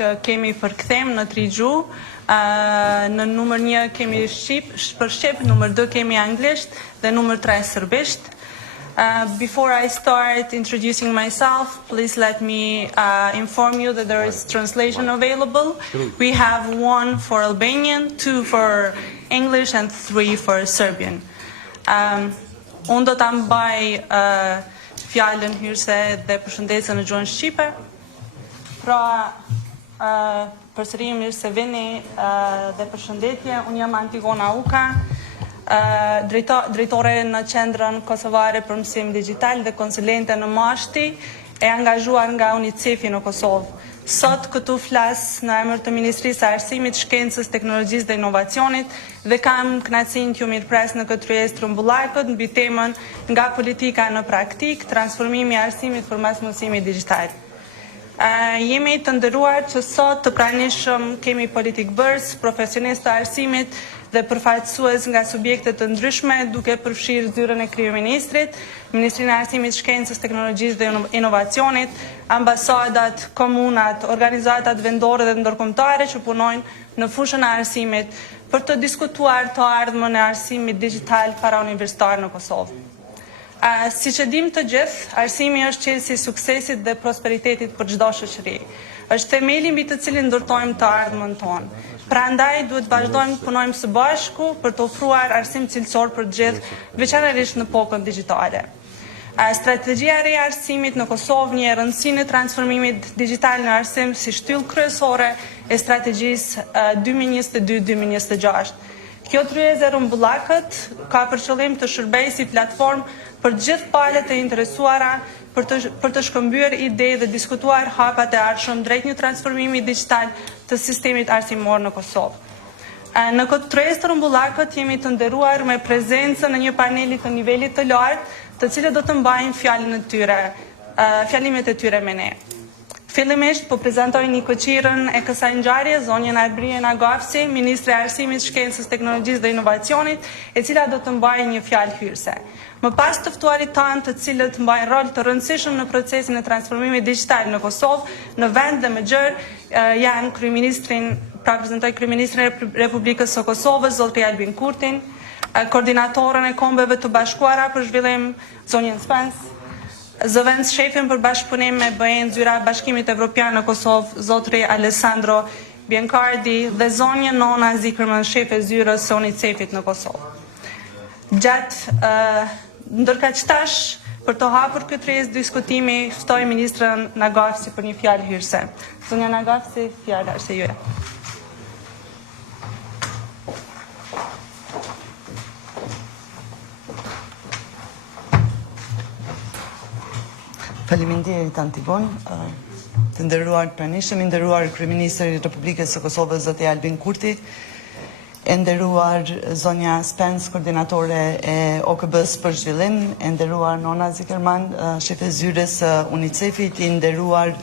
që kemi përkthem në 3 gjuhë. Në numër 1 kemi për shqip, numër 2 kemi anglisht dhe numër 3 serbisht. Before I start introducing myself, please let me inform you that there is translation available. We have 1 for Albanian, 2 for English and 3 for Serbian. Unë do ta mbaj fjalën hyrëse dhe përshëndetjen në gjuhën shqipe. Pra, përsëri mirë se vini dhe përshëndetje. Unë jam Antigona Uka, drejtore në Qendrën Kosovare për Mësim Digjital dhe konsulente në MAShTI, e angazhuar nga UNICEF-i në Kosovë. Sot këtu flas në emër të Ministrisë së Arsimit, Shkencës, Teknologjisë dhe Inovacionit dhe kam kënaqësinë t'ju mirëpres në këtë tryezë të rrumbullakët mbi temën nga politika në praktikë, transformimi i arsimit përmes mësimit digjital. Jemi të nderuar që sot të pranishëm kemi politikbërës, profesionistë të arsimit dhe përfaqësues nga subjekte të ndryshme, duke përfshirë Zyrën e Kryeministrit, Ministrinë e Arsimit, Shkencës, Teknologjisë dhe Inovacionit, ambasadat, komunat, organizatat vendore dhe ndërkombëtare që punojnë në fushën e arsimit për të diskutuar të ardhmën e arsimit digjital parauniversitar në Kosovë. Si që dim të gjithë, arsimi është çelësi i suksesit dhe prosperitetit për çdo shoqëri. Është themeli mbi të cilin ndërtojmë të ardhmën tonë. Prandaj duhet vazhdojmë të punojmë së bashku për të ofruar arsim cilësor për të gjithë, veçanërisht në kokën digjitale. Strategjia e re e arsimit në Kosovë njeh rëndësinë e transformimit digjital në arsim si shtyllë kryesore e strategjisë 2022-2026. Kjo tryezë e rrumbullakët ka për qëllim të shërbejë si platformë për gjithë palët e interesuara për të shkëmbyer ide dhe diskutuar hapat e ardhshëm drejt një transformimi digjital të sistemit arsimor në Kosovë. Në këtë tryezë të rrumbullakët jemi të nderuar me prezencën në një paneli të nivelit të lartë, të cilët do të mbajnë fjalimet e tyre me ne. Fillimisht po prezantoj një këqirën e kësaj ngjarje, zonjën Arbrien Agafsi, Ministre e Arsimit, Shkencës, Teknologjisë dhe Inovacionit, e cila do të mbajë një fjalë hyrëse. Më pas të ftuarit tanë, të cilët mbajnë rol të rëndësishëm në procesin e transformimit digjital në Kosovë, në vend dhe më gjërë janë kryeministrin, pra prezantoj kryeministrin e Republikës së Kosovës, zotri Albin Kurtin, koordinatorën e kombeve të bashkuara për zhvillim, zonjën Spens, zëvendës shefin për bashkëpunim me BE-n Zyra Bashkimit Evropian në Kosovë, zotri Alessandro Biancardi dhe zonjën Nona Zikrman, shefe Zyrës së UNICEF-it në Kosovë. Ndërkaq tash, për të hapur këtë tryezë diskutimi, ftoj ministrën Nagafsi për një fjalë hyrëse. Zonja Nagafsi, fjala është e juaj. Faleminderit Antigon, të nderuar pranishëm, i nderuar kryeministri i Republikës së Kosovës zoti Albin Kurti, e nderuar zonja Spens, koordinatore e OKB-s për zhvillim, e nderuar Nona Zikerman, shefe Zyrës së UNICEF-it, i nderuar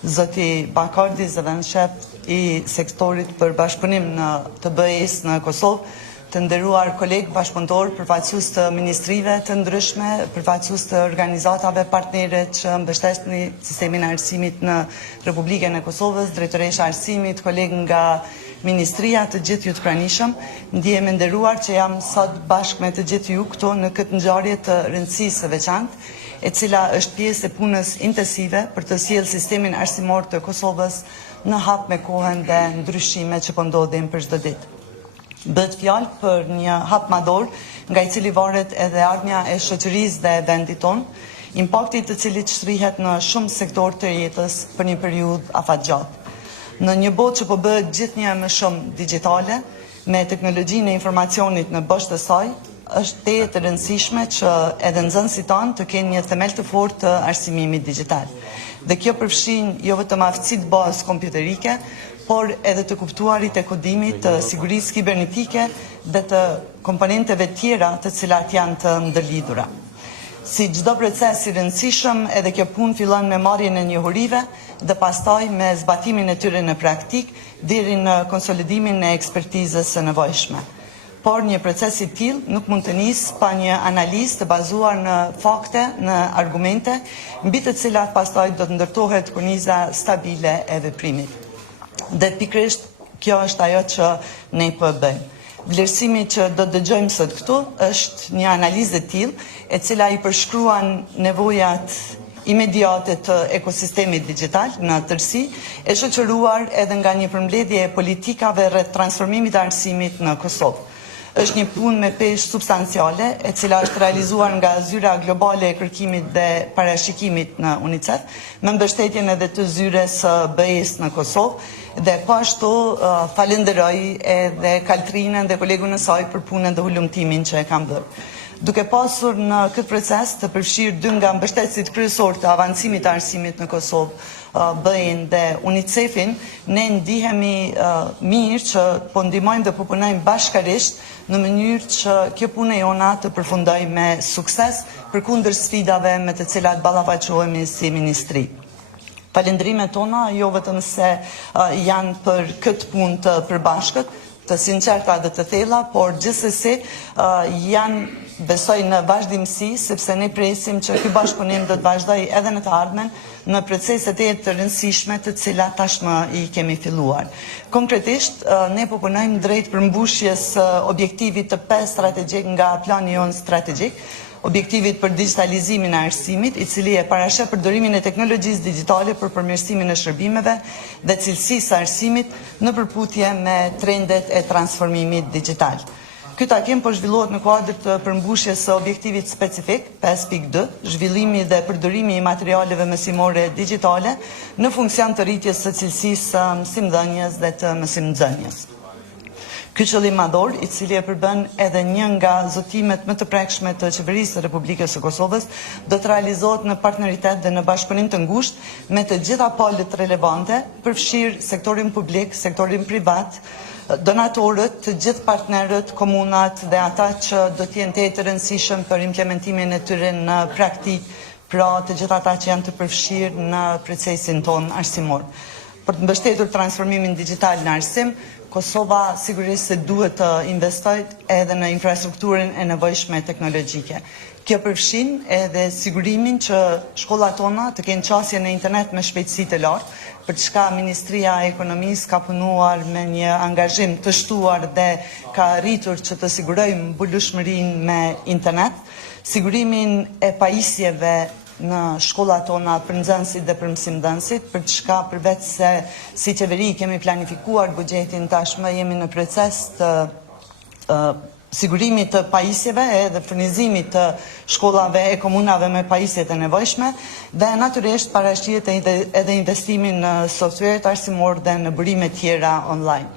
zoti Bakardi, zëvendës shef i sektorit për bashkëpunim të BE-s në Kosovë, të nderuar kolegë bashkëpunëtor, përfaqësues të ministrive të ndryshme, përfaqësues të organizatave partnere që mbështesin sistemin e arsimit në Republikën e Kosovës, drejtoresha e arsimit, kolegë nga ministria, të gjithë ju të pranishëm, ndihem e nderuar që jam sot bashkë me të gjithë ju këto në këtë ngjarje të rëndësisë së veçantë, e cila është pjesë e punës intensive për të sjellë sistemin arsimor të Kosovës në hap me kohën dhe ndryshimet që po ndodhin për çdo ditë. Bëhet fjalë për një hap mador nga i cili varet edhe ardhmja e shoqërisë dhe vendit tonë, impakti të cilit shtrihet në shumë sektor të jetës për një periudhë afatgjatë. Në një botë që po bëhet gjithnjë më shumë digjitale, me teknologjinë e informacionit në bosh të saj, është teje të rëndësishme që edhe nxënësit tanë të kenë një themel të fortë të arsimimit digjital. Dhe kjo përfshin jo vetëm aftësitë bazë kompjuterike, por edhe të kuptuarit e kodimit të sigurisë kibernetike dhe të komponenteve tjera të cilat janë të ndërlidhura. Si çdo proces i rëndësishëm, edhe kjo punë fillon me marrjen e njohurive dhe pastaj me zbatimin e tyre në praktik deri në konsolidimin e ekspertizës së nevojshme. Por një proces i tillë nuk mund të nisë pa një analizë të bazuar në fakte, në argumente, mbi të cilat pastaj do të ndërtohet korniza stabile e veprimit. Dhe pikërisht kjo është ajo që ne po bëjmë. Vlerësimi që do të dëgjojmë sot këtu është një analizë e tillë e cila i përshkruan nevojat imediate të ekosistemit digjital në tërësi, e shoqëruar edhe nga një përmbledhje e politikave rreth transformimit të arsimit në Kosovë. Është një punë me peshë substanciale, e cila është realizuar nga Zyra Globale e Kërkimit dhe Parashikimit në UNICEF, me mbështetjen edhe të Zyrës së BE-s në Kosovë, dhe po ashtu falenderoj edhe Kaltrinën dhe kolegun e saj për punën dhe hulumtimin që e kam bërë. Duke pasur në këtë proces të përfshirë dy nga mbështetësit kryesor të avancimit të arsimit në Kosovë, BE-n dhe UNICEF-in, ne ndihemi mirë që po ndihmojmë dhe po punojmë bashkërisht në mënyrë që kjo punë jona të përfundojë me sukses përkundër sfidave me të cilat ballafaqohemi si ministri. Falendrimet tona jo vetëm se janë për këtë punë të përbashkët, të sinqerta dhe të thella, por gjithsesi janë, besoj, në vazhdimsi, sepse ne presim që ky bashkëpunim do të vazhdojë edhe në të ardhmen në proceset e të rëndësishme të cilat tashmë i kemi filluar. Konkretisht, ne po punojmë drejt përmbushjes objektivit të 5 strategjik nga plani jon strategjik, objektivit për digitalizimin e arsimit, i cili e parasheh përdorimin e teknologjisë digjitale për përmirësimin e shërbimeve dhe cilësisë së arsimit në përputhje me trendet e transformimit digjital. Ky takim po zhvillohet në kuadër të përmbushjes së objektivit specifik 5.2, zhvillimi dhe përdorimi i materialeve mësimore digjitale në funksion të rritjes së cilësisë së mësimdhënies dhe të mësimnxënies. Ky qëllim madhor, i cili e përbën edhe një nga zotimet më të prekshme të Qeverisë së Republikës së Kosovës, do të realizohet në partneritet dhe në bashkëpunim të ngushtë me të gjitha palët relevante, përfshirë sektorin publik, sektorin privat, donatorët, të gjithë partnerët, komunat dhe ata që do të jenë të rëndësishëm për implementimin e tyre në praktik, pra të gjithë ata që janë të përfshirë në procesin ton arsimor. Për të mbështetur transformimin digjital në arsim, Kosova sigurisht se duhet të investojë edhe në infrastrukturën e nevojshme teknologjike. Kjo përfshin edhe sigurimin që shkollat tona të kenë qasje në internet me shpejtësi të lartë, për të shka Ministria e Ekonomisë ka punuar me një angazhim të shtuar dhe ka arritur që të sigurojmë mbulueshmërinë me internet, sigurimin e pajisjeve në shkollat tona për nxënësit dhe për mësimdhënësit, për të shka përveç se si qeveri kemi planifikuar buxhetin, tashmë jemi në proces të sigurimit të pajisjeve dhe furnizimit të shkollave e komunave me pajisjet e nevojshme, dhe natyrisht parashqihet edhe investimin në software të arsimor dhe në burime tjera online.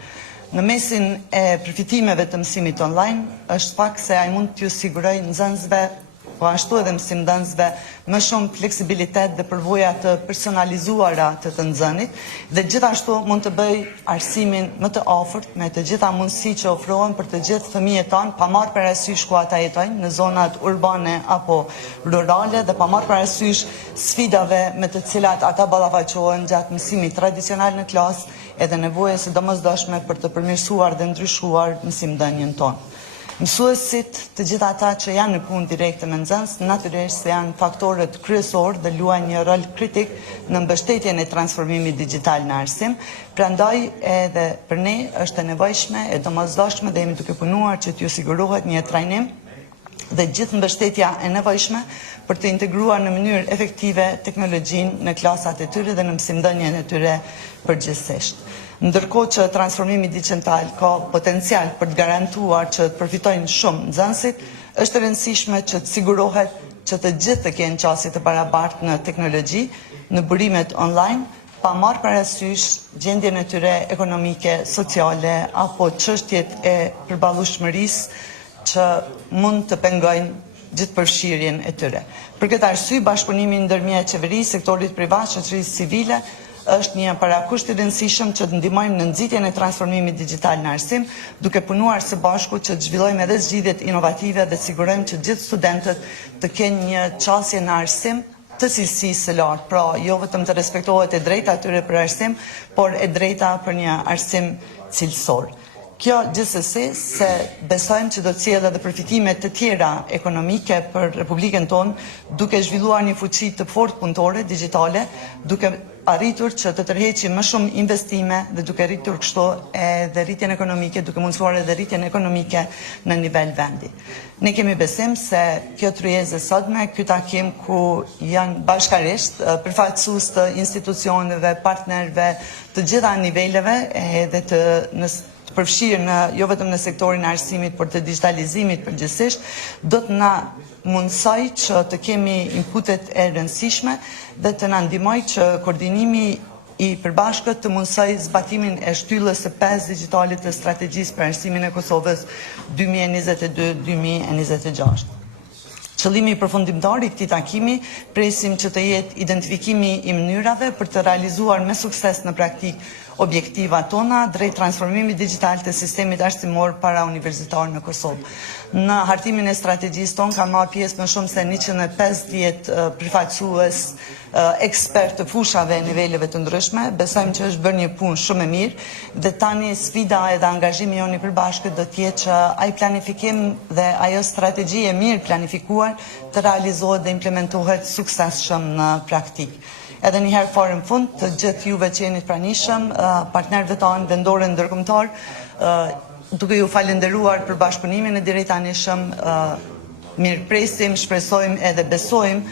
Në mesin e përfitimeve të mësimit online, është pak se ai mund t'ju siguroj nxënësve, po ashtu edhe mësimdhënësve, më shumë fleksibilitet dhe përvoja të personalizuara të nxënit, dhe gjithashtu mund të bëj arsimin më të afërt me të gjitha mundësi që ofrohen për të gjithë fëmijët tanë, pa marrë parasysh ku ata jetojnë, në zonat urbane apo rurale, dhe pa marrë parasysh sfidave me të cilat ata ballafaqohen gjatë mësimit tradicional në klasë, edhe nevojës së domosdoshme për të përmirësuar dhe ndryshuar mësimdhënien tonë. Mësuesit, të gjitha ata që janë në punë direkte me nxënës, natyrisht se janë faktorët kryesor dhe luajnë një rol kritik në mbështetjen e transformimit digjital në arsim. Prandaj edhe për ne është e nevojshme, e domosdoshme, dhe jemi duke punuar që t'ju sigurohet një trajnim dhe gjithë mbështetja e nevojshme për të integruar në mënyrë efektive teknologjinë në klasat e tyre dhe në mësimdhënien e tyre përgjithsisht. Ndërkohë që transformimi digjital ka potencial për të garantuar që të përfitojnë shumë nxënësit, është e rëndësishme që të sigurohet që të gjithë të kenë qasje të barabartë në teknologji, në burimet online, pa marrë parasysh gjendjen e tyre ekonomike, sociale apo çështjet e përballueshmërisë që mund të pengojnë gjithë përfshirjen e tyre. Për këtë arsye, bashkëpunimi ndërmjet qeverisë, sektorit privat, shoqërisë civile është një parakusht i rëndësishëm që të ndihmojmë në nxitjen e transformimit digjital në arsim, duke punuar së bashku që të zhvillojmë edhe zgjidhjet inovative dhe të sigurojmë që gjithë studentët të kenë një qasje në arsim të cilësisë së lartë, pra jo vetëm të respektohet e drejta atyre për arsim, por e drejta për një arsim cilësor. Kjo gjithsesi se besojmë që do të sjellë edhe përfitime të tjera ekonomike për Republikën tonë, duke zhvilluar një fuqi të fortë punëtore digjitale, duke arritur që të tërheqim më shumë investime dhe duke rritur kështu edhe rritjen ekonomike, duke mundësuar edhe rritjen ekonomike në nivel vendi. Ne kemi besim se kjo tryezë sotme, ky takim ku janë bashkarisht përfaqësues të institucioneve, partnerëve të gjitha niveleve edhe të përfshirë jo vetëm në sektorin e arsimit, por të digitalizimit përgjithsisht, do të na mundsoj që të kemi inputet e rëndësishme dhe të na ndihmoj që koordinimi i përbashkët të mundsoj zbatimin e shtyllës së 5 digjitale të strategjisë për arsimin e Kosovës 2022-2026. Qëllimi përfundimtar i këtij takimi presim që të jetë identifikimi i mënyrave për të realizuar me sukses në praktik objektivat tona drejt transformimit digjital të sistemit arsimor para universitar në Kosovë. Në hartimin e strategjisë tonë ka marrë pjesë më shumë se 150 përfaqësues ekspert të fushave e niveleve të ndryshme. Besojmë që është bërë një punë shumë e mirë dhe tani sfida edhe angazhimi joni i përbashkët do të jetë që ai planifikim dhe ajo strategji e mirë planifikuar të realizohet dhe implementohet suksesshëm në praktikë. Edhe një herë fare në fund, të gjithë juve që jeni të pranishëm, partnerëve tanë vendore ndërkombëtar, duke ju falenderuar për bashkëpunimin e drejtanishëm, mirëpresim, shpresojmë edhe besojmë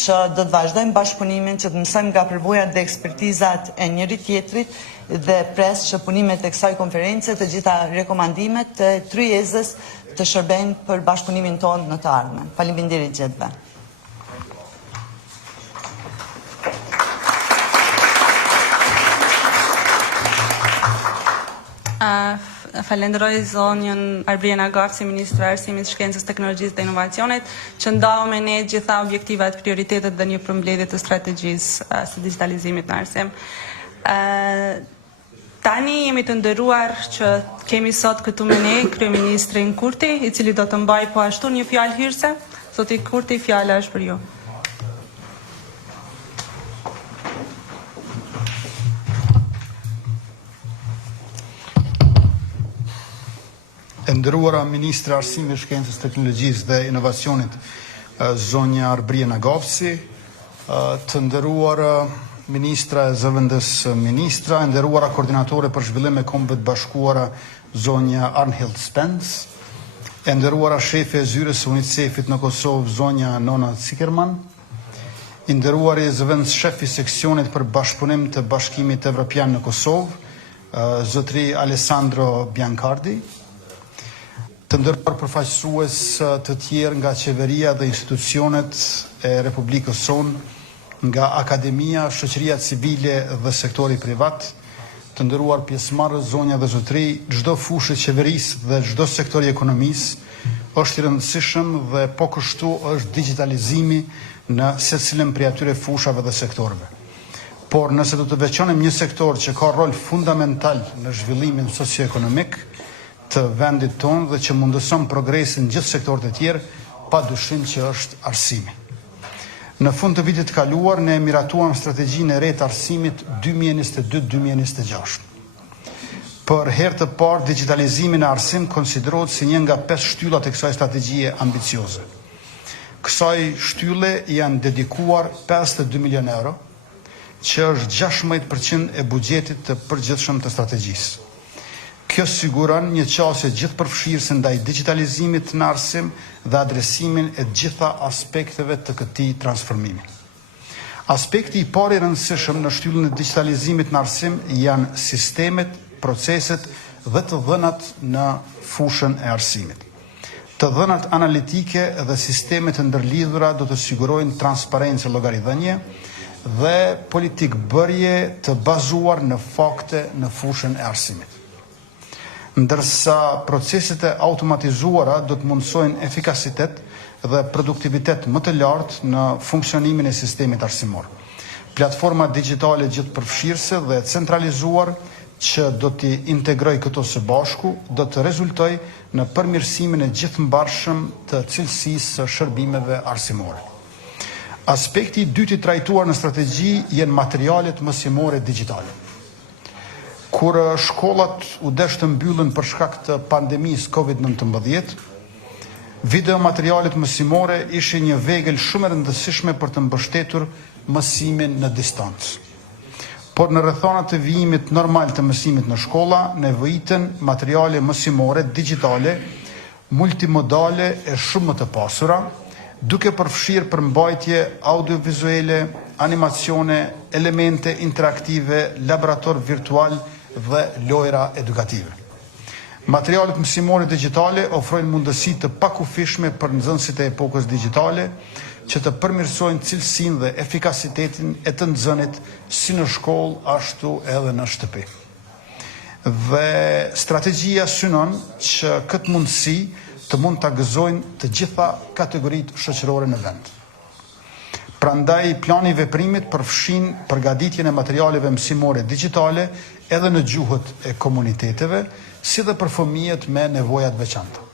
që do të vazhdojmë bashkëpunimin, që të mësojmë nga përbujat dhe ekspertizat e njëri tjetrit dhe pres që punimet e kësaj konference, të gjitha rekomandimet të tryezës të shërbejnë për bashkëpunimin tonë në të ardhmen. Faleminderit gjithëve. Falenderoj zonjën Arbrien Agafsi, Ministra e Arsimit, Shkencës, Teknologjisë dhe Inovacionit, që ndau me ne gjitha objektivat, prioritetet dhe një përmbledhje të strategjisë së digitalizimit në arsim. Tani jemi të nderuar që kemi sot këtu me ne kryeministrin Kurti, i cili do të mbajë po ashtu një fjalë hyrëse. Zoti Kurti, fjala është për ju. Nderuara Ministra e Arsimit, Shkencës, Teknologjisë dhe Inovacionit, zonja Arbrien Agafsi, të nderuara Ministra e Zëvendës Ministra, nderuara koordinatore për zhvillim e Kombëve të Bashkuara, zonja Arnhild Spence, nderuara shefe e Zyrës së UNICEF-it në Kosovë, zonja Nona Cikerman, nderuari zëvendës shefi seksionit për bashkëpunim të Bashkimit Evropian në Kosovë, zotri Alessandro Biancardi, të ndërruar përfaqësues të tjerë nga qeveria dhe institucionet e Republikës sonë, nga akademia, shoqëria civile dhe sektori privat, të ndëruar pjesëmarrës, zonja dhe zotri, çdo fushë qeverisë dhe çdo sektori ekonomisë është i rëndësishëm dhe po kështu është digitalizimi në secilin prej atyre fushave dhe sektorëve. Por nëse do të veçonim një sektor që ka rol fundamental në zhvillimin socioekonomik të vendit tonë dhe që mundëson progresin gjithë sektorët e tjerë, padyshim që është arsimi. Në fund të vitit kaluar, ne miratuam strategjinë e re të arsimit 2022-2026. Për herë të parë, digitalizimin e arsim konsiderohet si një nga 5 shtyllat e kësaj strategjie ambicioze. Kësaj shtylle janë dedikuar 52 milion euro, që është 16% e buxhetit të përgjithshëm të strategjisë. Kjo siguron një qasje gjithë përfshirëse ndaj digitalizimit në arsim dhe adresimin e gjitha aspekteve të këtij transformimi. Aspekti i parë i rëndësishëm në shtyllën e digitalizimit në arsim janë sistemet, proceset dhe të dhënat në fushën e arsimit. Të dhënat analitike dhe sistemet e ndërlidhura do të sigurojnë transparencë llogaridhënie dhe politikë bërje të bazuar në fakte në fushën e arsimit. Ndërsa proceset e automatizuara do të mundsojnë efikasitet dhe produktivitet më të lartë në funksionimin e sistemit arsimor. Platforma digjitale gjithëpërfshirëse dhe centralizuar që do t'i integroj këto së bashku, do të rezultoj në përmirësimin e gjithëmbarshëm të cilësisë së shërbimeve arsimore. Aspekti i dytë i trajtuar në strategji janë materialet mësimore digjitale. Kur shkollat u desh të mbyllen për shkak të pandemisë COVID-19, videomaterialet mësimore ishin një vegël shumë e rëndësishme për të mbështetur mësimin në distancë. por në rrethonat të vijimit normal të mësimit në shkolla, nevojiten materiale mësimore digjitale, multimodale e shumë më të pasura, duke përfshirë përmbajtje audiovizuele, animacione, elemente interaktive, laborator virtual dhe lojra edukative. Materialet mësimore digjitale ofrojnë mundësi të pakufishme për nxënësit e epokës digjitale, që të përmirësojnë cilësinë dhe efikasitetin e të nxënit si në shkollë ashtu edhe në shtëpi. Dhe strategjia synon që këtë mundësi të mund të gëzojnë të gjitha kategoritë shoqërore në vend. Prandaj plani i veprimit përfshin përgatitjen e materialeve mësimore digjitale edhe në gjuhët e komuniteteve, si dhe për fëmijët me nevoja të veçanta.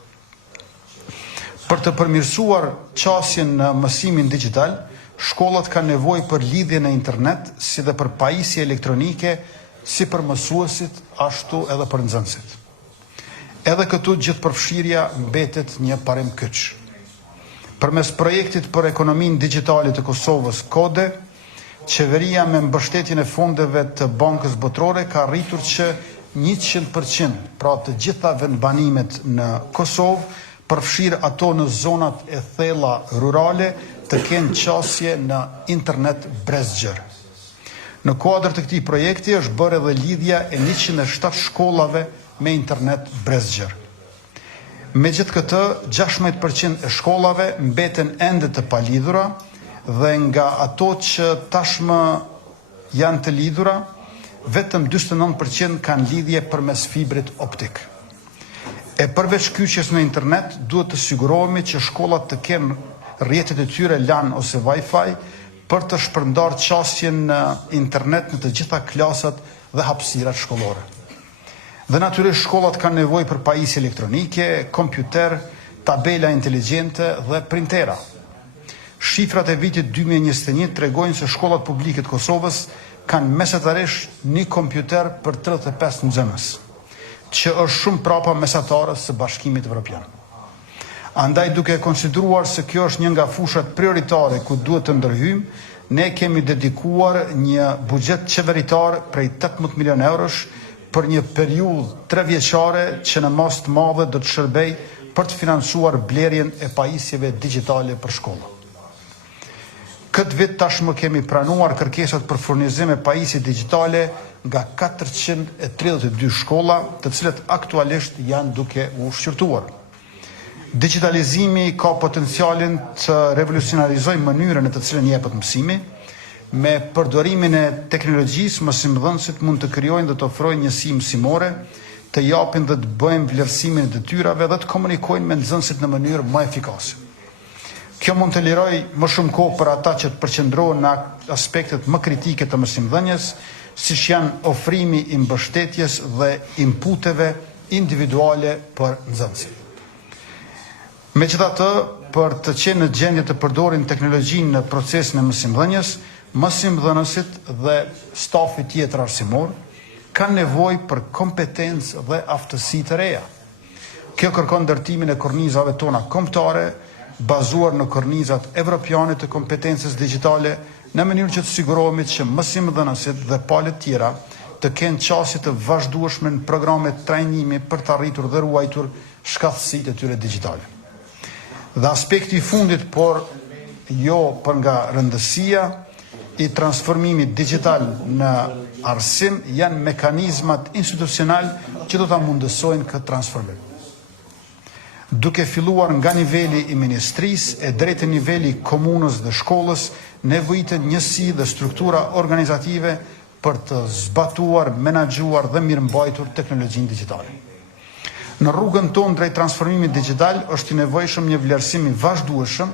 Për të përmirësuar qasjen në mësimin digital, shkollat kanë nevojë për lidhje në internet, si dhe për pajisje elektronike, si për mësuesit, ashtu edhe për nxënësit. Edhe këtu gjithë përfshirja mbetet një parim kyç. Përmes projektit për ekonominë digjitale të Kosovës KODE, qeveria me mbështetjen e fondeve të Bankës Botërore ka arritur që 100%, pra të gjitha vendbanimet në Kosovë, përfshirë ato në zonat e thella rurale, të kenë qasje në internet brezgjer. Në kuadër të këtij projekti është bërë edhe lidhja e 107 shkollave me internet brezgjer. Megjithë këtë, 16% e shkollave mbeten ende të palidhura dhe nga ato që tashmë janë të lidhura, vetëm 49% kanë lidhje përmes fibrit optik. E përveç kyçjes në internet, duhet të sigurohemi që shkollat të kenë rrjetet e tyre LAN ose Wi-Fi për të shpërndarë qasjen në internet në të gjitha klasat dhe hapësirat shkollore. Dhe natyrisht shkollat kanë nevojë për pajisje elektronike, kompjuter, tabela inteligjente dhe printera. Shifrat e vitit 2021 tregojnë se shkollat publike të Kosovës kanë mesatarisht një kompjuter për 35 nxënës, që është shumë prapa mesatarës së Bashkimit Evropian. Andaj duke konsideruar se kjo është një nga fushat prioritare ku duhet të ndërhyjmë, ne kemi dedikuar një buxhet qeveritar prej 18 milion eurosh për një periudhë 3 vjeçare që në mas të madhe do të shërbej për të financuar blerjen e pajisjeve digjitale për shkolla. Këtë vit tashmë kemi pranuar kërkesat për furnizim e pajisje digjitale nga 432 shkolla, të cilat aktualisht janë duke u shqyrtuar. Digitalizimi ka potencialin të revolucionarizojë mënyrën në të cilën jepet mësimi. Me përdorimin e teknologjisë, mësimdhënësit mund të krijojnë dhe të ofrojnë njësi mësimore, të japin dhe të bëjnë vlerësimin e detyrave dhe të komunikojnë me nxënësit në mënyrë më efikase. Kjo mund të liroj më shumë kohë për ata që të përqendrohen në aspektet më kritike të mësimdhënies, siç janë ofrimi i mbështetjes dhe inputeve individuale për nxënësit. Megjithatë, për të qenë në gjendje të përdorin teknologjinë në procesin e mësimdhënies, mësimdhënësit dhe stafi tjetër arsimor kanë nevojë për kompetencë dhe aftësi të reja. Kjo kërkon ndërtimin e kornizave tona kombëtare, bazuar në kornizat evropiane të kompetencës digjitale, në mënyrë që të sigurohemi që mësimdhënësit dhe palët tjera të kenë qasje të vazhdueshme në programe trajnimi për të arritur dhe ruajtur shkallësitë e tyre digjitale. Dhe aspekti i fundit, por jo për nga rëndësia, i transformimit digjital në arsim janë mekanizmat institucional që do ta mundësojnë këtë transformim. Duke filluar nga niveli i ministrisë e drejt niveli komunës dhe shkollës, nevojitet njësi dhe struktura organizative për të zbatuar, menaxhuar dhe mirëmbajtur teknologjinë digjitale. Në rrugën tonë drejt transformimit digjital është i nevojshëm një vlerësim i vazhdueshëm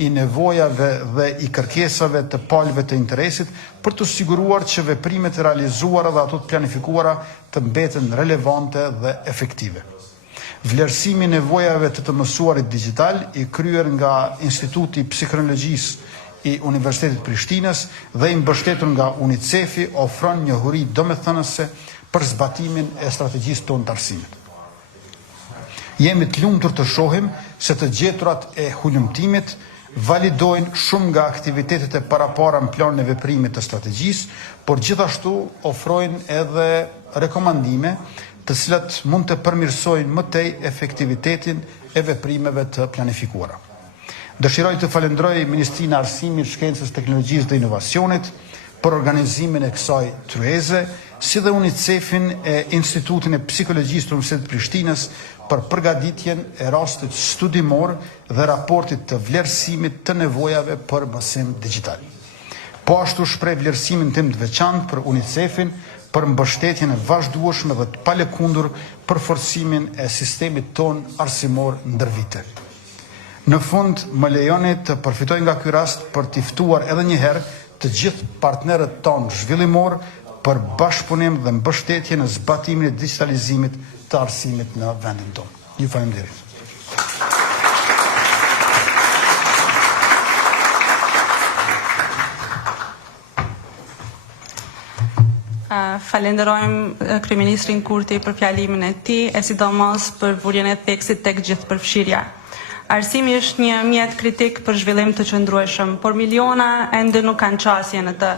i nevojave dhe i kërkesave të palëve të interesit për të siguruar që veprimet e realizuara dhe ato të planifikuara të mbeten relevante dhe efektive. Vlerësimi i nevojave të mësuarit digital i kryer nga Instituti i Psikologjisë i Universitetit Prishtinës dhe i mbështetur nga UNICEF-i ofron njohuri domethënëse për zbatimin e strategjisë tonë të arsimit. Jemi të lumtur të shohim se të gjeturat e hulumtimit validojnë shumë nga aktivitetet e parapara në planin e veprimit të strategjisë, por gjithashtu ofrojnë edhe rekomandime të cilat mund të përmirësojnë më tej efektivitetin e veprimeve të planifikuara. Dëshiroj të falenderoj Ministrinë e Arsimit, Shkencës, Teknologjisë dhe Inovacionit për organizimin e kësaj tryeze, si dhe UNICEF-in e Institutin e Psikologjisë të Universitetit të Prishtinës për përgatitjen e rastit studimor dhe raportit të vlerësimit të nevojave për mësim digjital. Po ashtu shpreh vlerësimin tim të veçantë për UNICEF-in për mbështetjen e vazhdueshme dhe të palëkundur për forcimin e sistemit ton arsimor ndër vite. Në fund, më lejoni të përfitoj nga ky rast për t'i ftuar edhe një herë të gjithë partnerët tonë zhvillimor për bashkëpunim dhe mbështetje në zbatimin e digitalizimit të arsimit në vendin tonë. Ju faleminderit. Falenderojmë kryeministrin Kurti për fjalimin e tij, e sidomos për vurjen e theksit tek gjithë përfshirja. Arsimi është një mjet kritik për zhvillim të qëndrueshëm, por miliona ende nuk kanë qasje në të.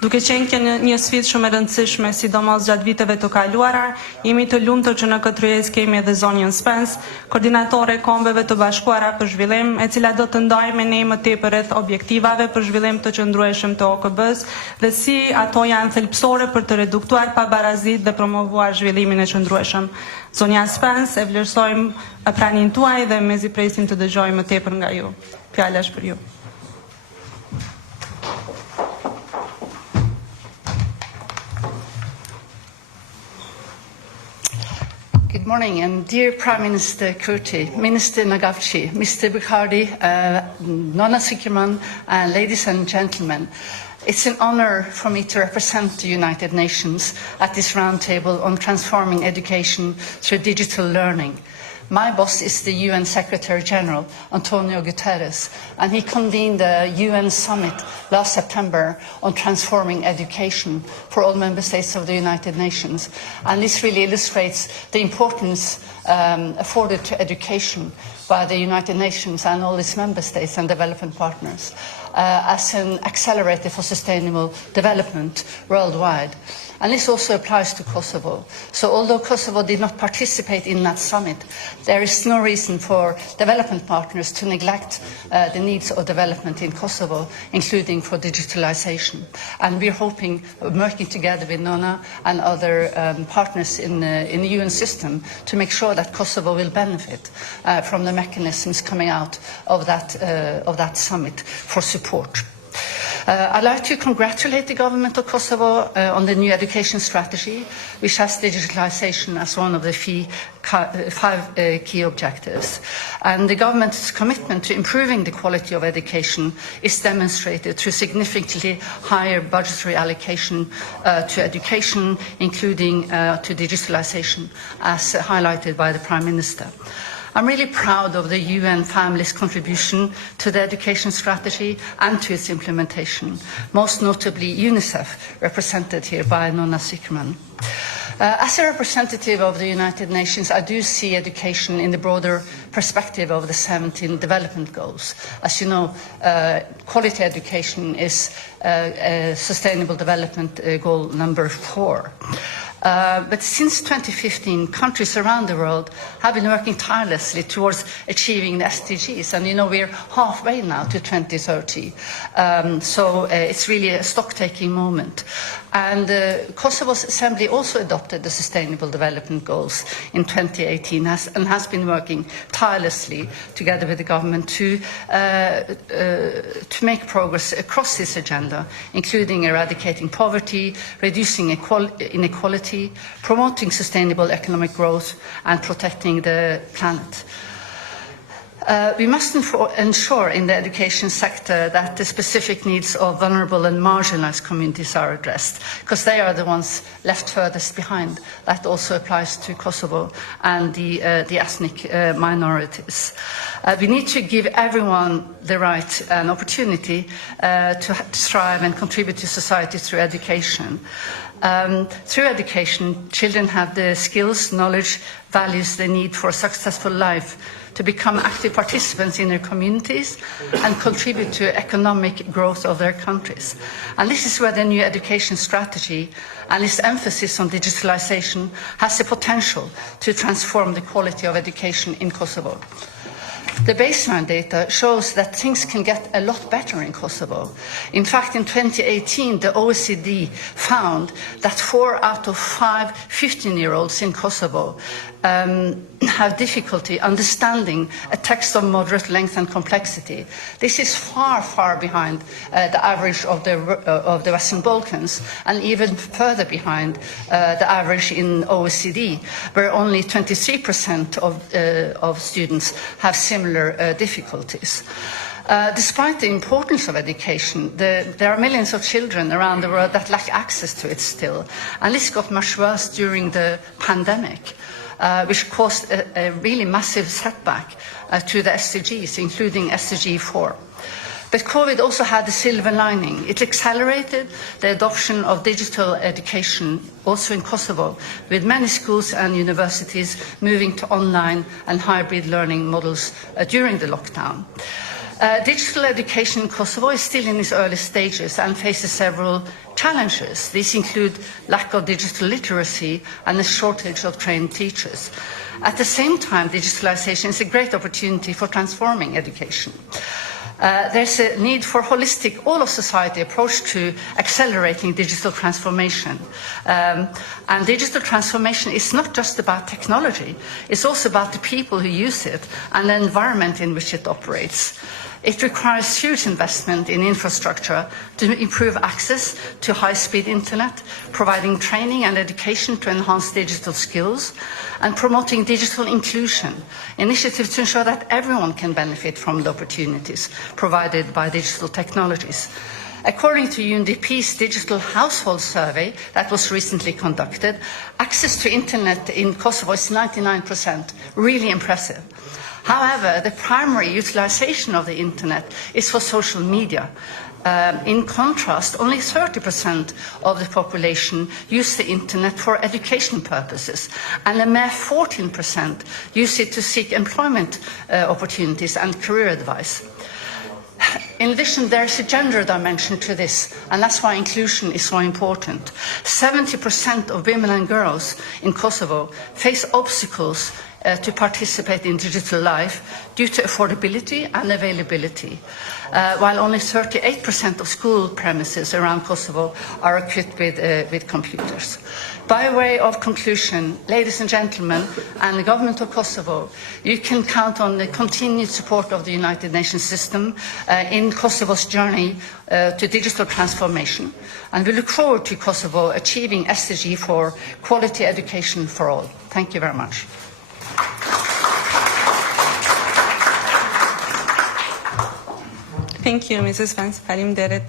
Duke qenë një sfidë shumë e rëndësishme, sidomos gjatë viteve të kaluara, jemi të lumtur që në këtë tryezë kemi edhe zonjën Spence, koordinatore e Kombeve të Bashkuara për Zhvillim, e cila do të ndajë me ne më tepër rreth objektivave për zhvillim të qëndrueshëm të OKB-s dhe si ato janë thelbësore për të reduktuar pabarazitë dhe promovuar zhvillimin e qëndrueshëm. Zonja Spence, e vlerësojmë praninë tuaj dhe mezi presim të dëgjojmë më tepër nga ju. Fjala është për ju. Good morning, and dear Prime Minister Kurti, Minister Nagavci, Mr. Bukhardi, Nona Sikirman, and ladies and gentlemen. It's an honor for me to represent the United Nations at this roundtable on transforming education through digital learning. My boss is the UN Secretary General, Antonio Guterres, and he convened the UN summit last September on transforming education for all member states of the United Nations. And this really illustrates the importance afforded to education by the United Nations and all its member states and development partners as an accelerator for sustainable development worldwide. And this also applies to Kosovo. So although Kosovo did not participate in that summit, there is no reason for development partners to neglect the needs of development in Kosovo, including for digitalization. And we're hoping, working together with Nona and other partners in the UN system, to make sure that Kosovo will benefit from the mechanisms coming out of that summit for support. I'd like to congratulate the government of Kosovo on the new education strategy, which has digitalization as one of the five key objectives. And the government's commitment to improving the quality of education is demonstrated through significantly higher budgetary allocation to education, including to digitalization, as highlighted by the Prime Minister. I'm really proud of the UN family's contribution to the education strategy and to its implementation, most notably UNICEF, represented here by Nona Sikirman. As a representative of the United Nations, I do see education in the broader perspective of the 17 development goals. As you know, quality education is sustainable development goal number 4. But since 2015, countries around the world have been working tirelessly towards achieving the SDGs. And you know, we're halfway now to 2030. So it's really a stock-taking moment. And Kosovo's Assembly also adopted the Sustainable Development Goals in 2018 and has been working tirelessly together with the government to make progress across this agenda, including eradicating poverty, reducing inequality, promoting sustainable economic growth, and protecting the planet. We must ensure in the education sector that the specific needs of vulnerable and marginalized communities are addressed, because they are the ones left furthest behind. That also applies to Kosovo and the ethnic minorities. We need to give everyone the right and opportunity to strive and contribute to society through education. Through education, children have the skills, knowledge, values they need for a successful life, to become active participants in their communities and contribute to economic growth of their countries. And this is where the new education strategy and its emphasis on digitalization has the potential to transform the quality of education in Kosovo. The baseline data shows that things can get a lot better in Kosovo. In fact, in 2018, the OECD found that 4 out of 5 15-year-olds in Kosovo have difficulty understanding a text of moderate length and complexity. This is far, far behind the average of the Western Balkans, and even further behind the average in OECD, where only 23% of students have similar difficulties. Despite the importance of education, there are millions of children around the world that lack access to it still, and this got much worse during the pandemic, which caused a really massive setback to the SDGs, including SDG 4. But COVID also had a silver lining. It accelerated the adoption of digital education, also in Kosovo, with many schools and universities moving to online and hybrid learning models during the lockdown. Digital education in Kosovo is still in its early stages and faces several challenges. These include lack of digital literacy and a shortage of trained teachers. At the same time, digitalization is a great opportunity for transforming education. There's a need for a holistic, all-of-society approach to accelerating digital transformation. And digital transformation is not just about technology, it's also about the people who use it and the environment in which it operates. It requires huge investment in infrastructure to improve access to high-speed internet, providing training and education to enhance digital skills, and promoting digital inclusion, initiatives to ensure that everyone can benefit from the opportunities provided by digital technologies. According to UNDP's Digital Household Survey that was recently conducted, access to internet in Kosovo is 99%, really impressive. However, the primary utilization of the internet is for social media. In contrast, only 30% of the population use the internet for education purposes, and a mere 14% use it to seek employment opportunities and career advice. In addition, there is a gender dimension to this, and that's why inclusion is so important. 70% of women and girls in Kosovo face obstacles to participate in digital life due to affordability and availability, while only 38% of school premises around Kosovo are equipped with computers. By way of conclusion, ladies and gentlemen, and the government of Kosovo, you can count on the continued support of the United Nations system in Kosovo's journey to digital transformation, and we look forward to Kosovo achieving SDG for quality education for all. Thank you very much. Thank you, Mrs. Vance. Faleminderit.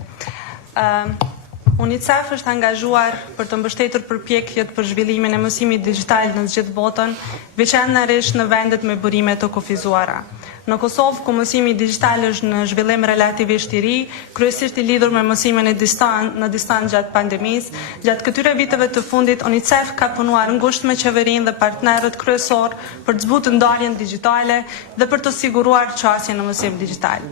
UNICEF është angazhuar për të mbështetur përpjekjet për zhvillimin e mësimit digjital në gjithë botën, veçanërisht në vendet me burime të kufizuara. Në Kosovë, ku mësimi digjital është në zhvillim relativisht i ri, kryesisht i lidhur me mësimin në distancë gjatë pandemisë, gjatë këtyre viteve të fundit, UNICEF ka punuar ngushtë me qeverinë dhe partnerët kryesor për të zbutur ndaljen digjitale dhe për të siguruar qasjen në mësim digjital.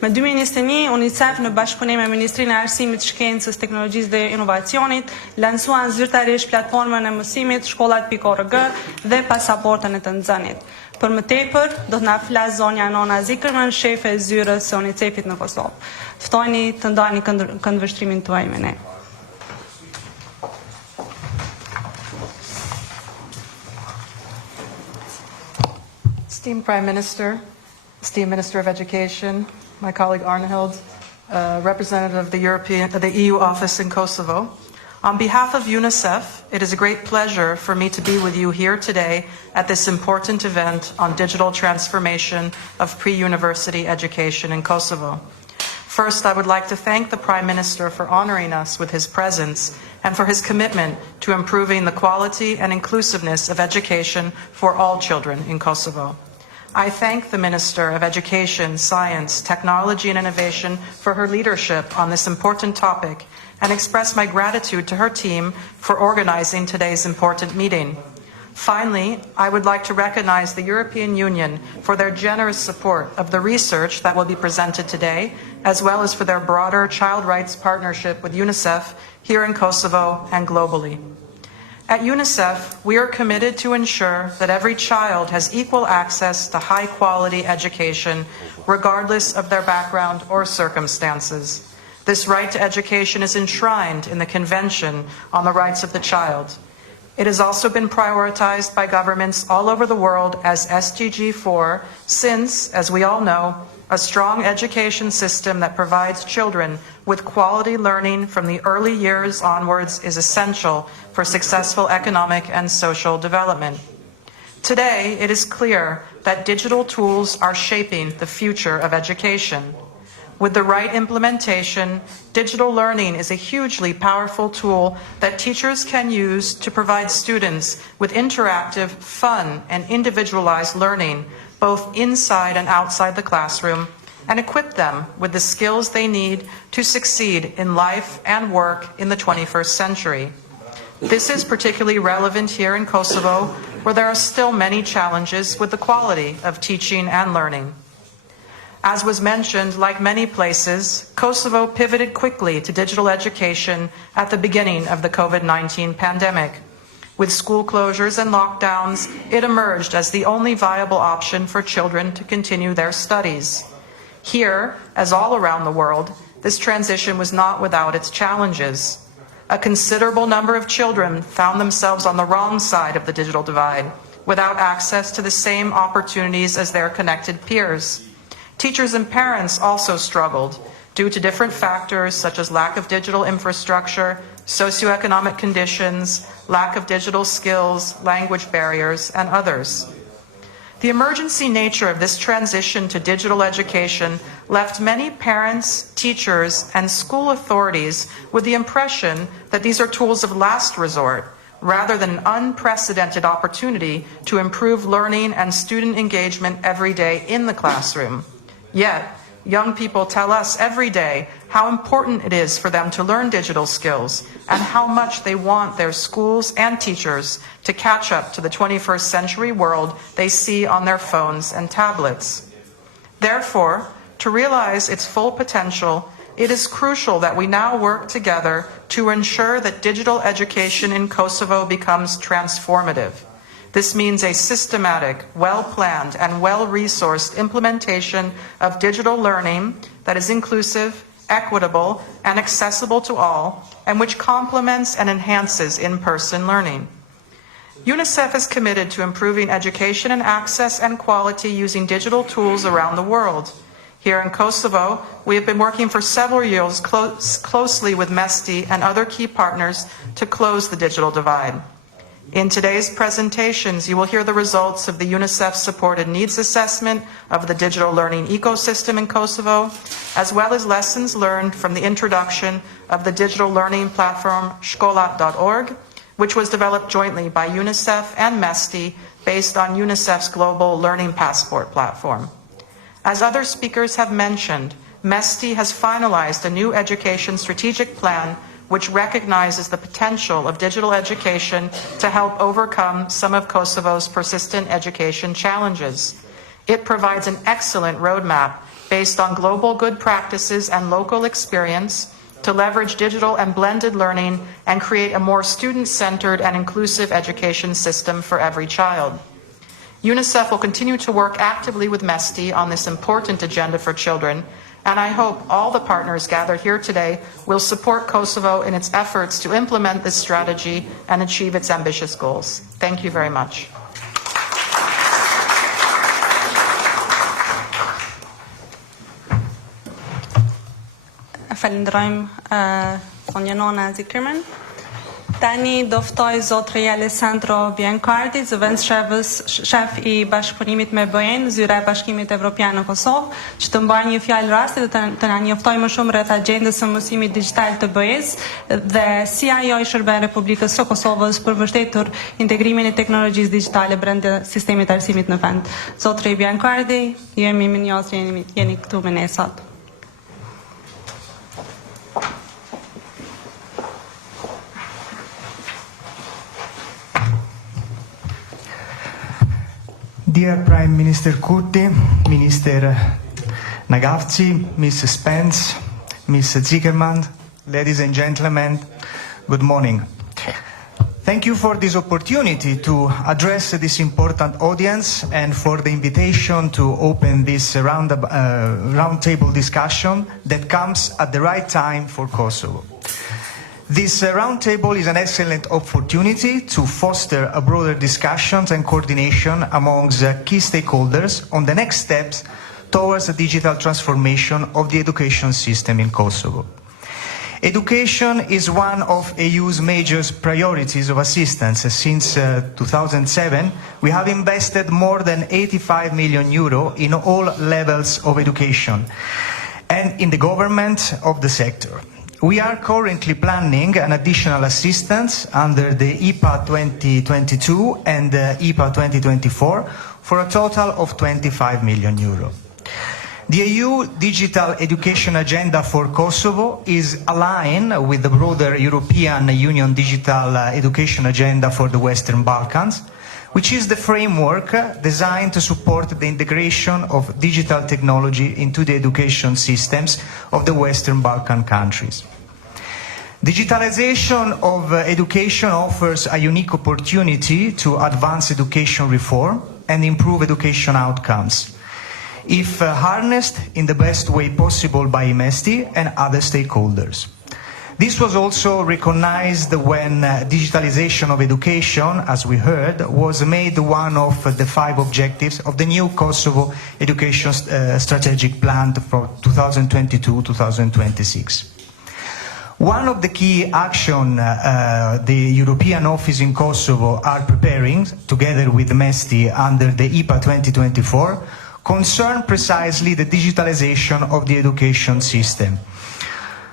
Me 2021, UNICEF në bashkëpunim me Ministrinë e Arsimit, Shkencës, Teknologjisë dhe Inovacionit lansuan zyrtarisht platformën e mësimit shkollat.org dhe pasaportën e të nxënit. Për më tepër, do të na flas zonja Nona Zikrman, shefe e Zyrës së UNICEF-it në Kosovë. Ftojeni të ndani këndvështrimin tuaj me ne. Esteemed Prime Minister, esteemed Minister of Education, my colleague Arnhild, representative of the EU office in Kosovo. On behalf of UNICEF, it is a great pleasure for me to be with you here today at this important event on digital transformation of pre-university education in Kosovo. First, I would like to thank the Prime Minister for honoring us with his presence and for his commitment to improving the quality and inclusiveness of education for all children in Kosovo. I thank the Minister of Education, Science, Technology and Innovation for her leadership on this important topic and express my gratitude to her team for organizing today's important meeting. Finally, I would like to recognize the European Union for their generous support of the research that will be presented today, as well as for their broader child rights partnership with UNICEF here in Kosovo and globally. At UNICEF, we are committed to ensure that every child has equal access to high-quality education, regardless of their background or circumstances. This right to education is enshrined in the Convention on the Rights of the Child. It has also been prioritized by governments all over the world as SDG 4 since, as we all know, a strong education system that provides children with quality learning from the early years onwards is essential for successful economic and social development. Today, it is clear that digital tools are shaping the future of education. With the right implementation, digital learning is a hugely powerful tool that teachers can use to provide students with interactive, fun, and individualized learning, both inside and outside the classroom, and equip them with the skills they need to succeed in life and work in the 21st century. This is particularly relevant here in Kosovo, where there are still many challenges with the quality of teaching and learning. As was mentioned, like many places, Kosovo pivoted quickly to digital education at the beginning of the COVID-19 pandemic. With school closures and lockdowns, it emerged as the only viable option for children to continue their studies. Here, as all around the world, this transition was not without its challenges. A considerable number of children found themselves on the wrong side of the digital divide, without access to the same opportunities as their connected peers. Teachers and parents also struggled due to different factors such as lack of digital infrastructure, socioeconomic conditions, lack of digital skills, language barriers, and others. The emergency nature of this transition to digital education left many parents, teachers, and school authorities with the impression that these are tools of last resort, rather than an unprecedented opportunity to improve learning and student engagement every day in the classroom. Yet, young people tell us every day how important it is for them to learn digital skills and how much they want their schools and teachers to catch up to the 21st century world they see on their phones and tablets. Therefore, to realize its full potential, it is crucial that we now work together to ensure that digital education in Kosovo becomes transformative. This means a systematic, well-planned, and well-resourced implementation of digital learning that is inclusive, equitable, and accessible to all, and which complements and enhances in-person learning. UNICEF is committed to improving education and access and quality using digital tools around the world. Here in Kosovo, we have been working for several years closely with MAShTI and other key partners to close the digital divide. In today's presentations, you will hear the results of the UNICEF-supported needs assessment of the digital learning ecosystem in Kosovo, as well as lessons learned from the introduction of the digital learning platform shkolat.org, which was developed jointly by UNICEF and MAShTI based on UNICEF's Global Learning Passport platform. As other speakers have mentioned, MAShTI has finalized a new education strategic plan which recognizes the potential of digital education to help overcome some of Kosovo's persistent education challenges. It provides an excellent roadmap based on global good practices and local experience to leverage digital and blended learning and create a more student-centered and inclusive education system for every child. UNICEF will continue to work actively with MAShTI on this important agenda for children, and I hope all the partners gathered here today will support Kosovo in its efforts to implement this strategy and achieve its ambitious goals. Thank you very much. Falenderojmë Sonjanona Zikirmen. Tani do ftoj zotri Alessandro Biancardi, zëvendës shef i bashkëpunimit me BE-n, Zyra e Bashkimit Evropian në Kosovë, që të mbajë një fjalë rasti dhe të na njoftoj më shumë rreth agjendës së mësimit digjital të BE-s dhe si ajo i shërben Republikës së Kosovës për mbështetur integrimin e teknologjisë digjitale brenda sistemit arsimit në vend. Zotri Biancardi, jemi mirënjohës jeni këtu me ne sot. Dear Prime Minister Kurti, Minister Nagavci, Ms. Spence, Ms. Zickerman, ladies and gentlemen, good morning. Thank you for this opportunity to address this important audience and for the invitation to open this roundtable discussion that comes at the right time for Kosovo. This roundtable is an excellent opportunity to foster a broader discussions and coordination amongst key stakeholders on the next steps towards the digital transformation of the education system in Kosovo. Education is one of EU's major priorities of assistance. Since 2007, we have invested more than 85 million euro in all levels of education and in the government of the sector. We are currently planning an additional assistance under the IPA 2022 and IPA 2024 for a total of 25 million euro. The EU digital education agenda for Kosovo is aligned with the broader European Union digital education agenda for the Western Balkans, which is the framework designed to support the integration of digital technology into the education systems of the Western Balkan countries. Digitalization of education offers a unique opportunity to advance education reform and improve education outcomes, if harnessed in the best way possible by MAShTI and other stakeholders. This was also recognized when digitalization of education, as we heard, was made one of the 5 objectives of the new Kosovo Education Strategic Plan for 2022-2026. One of the key actions the European Office in Kosovo are preparing, together with MAShTI under the IPA 2024, concern precisely the digitalization of the education system.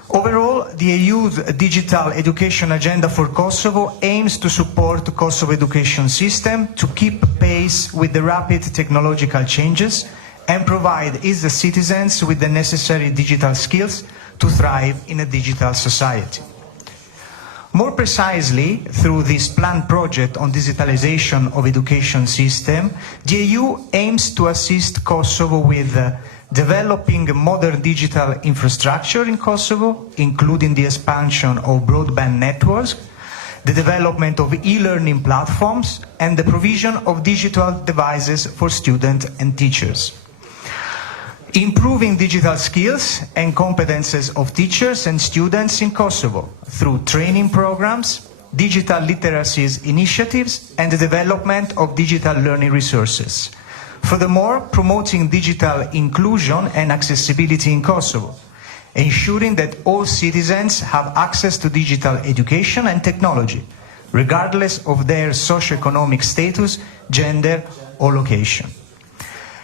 Overall, the EU's digital education agenda for Kosovo aims to support the Kosovo education system to keep pace with the rapid technological changes and provide its citizens with the necessary digital skills to thrive in a digital society. More precisely, through this planned project on digitalization of education system, the EU aims to assist Kosovo with developing a modern digital infrastructure in Kosovo, including the expansion of broadband networks, the development of e-learning platforms, and the provision of digital devices for students and teachers. Improving digital skills and competences of teachers and students in Kosovo through training programs, digital literacies initiatives, and the development of digital learning resources. Furthermore, promoting digital inclusion and accessibility in Kosovo, ensuring that all citizens have access to digital education and technology, regardless of their socioeconomic status, gender, or location.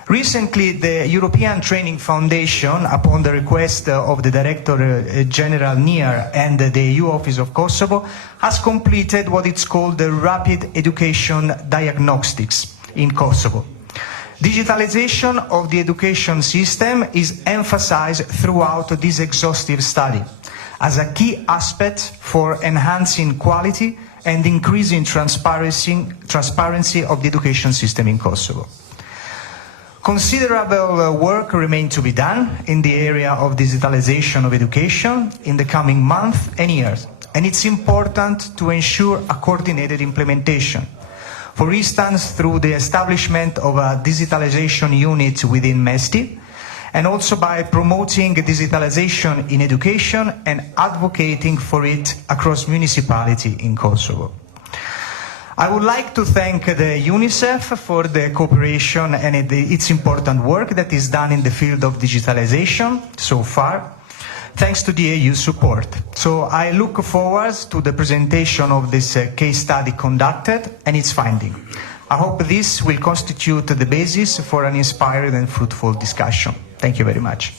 Recently, the European Training Foundation, upon the request of the Director General NIR and the EU Office of Kosovo, has completed what is called the Rapid Education Diagnostics in Kosovo. Digitalization of the education system is emphasized throughout this exhaustive study as a key aspect for enhancing quality and increasing transparency of the education system in Kosovo. Considerable work remains to be done in the area of digitalization of education in the coming months and years, and it's important to ensure a coordinated implementation. For instance, through the establishment of a digitalization unit within MAShTI, and also by promoting digitalization in education and advocating for it across municipalities in Kosovo. I would like to thank the UNICEF for the cooperation and its important work that is done in the field of digitalization so far. thanks to the EU support. So I look forward to the presentation of this case study conducted and its finding. I hope this will constitute the basis for an inspiring and fruitful discussion. Thank you very much.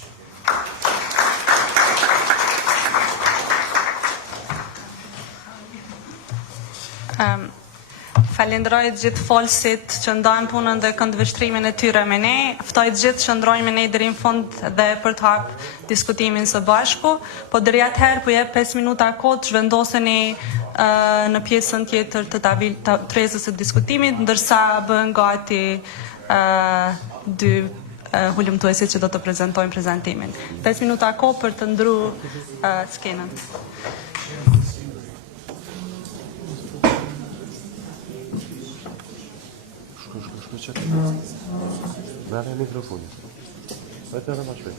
Falenderoj gjithë folësit që ndajnë punën dhe këndvështrimin e tyre me ne. Ftoj gjithë që ndrojnë me ne deri në fund dhe për të hapë diskutimin së bashku. Po deri atëherë po jep 5 minuta kohë të zhvendoseni në pjesën tjetër të tryezës së diskutimit, ndërsa bëhen gati dy hulumtuesit që do të prezantojnë prezantimin. 5 minuta kohë për të ndruar skenën. Bravo, microfono. Vai ter uma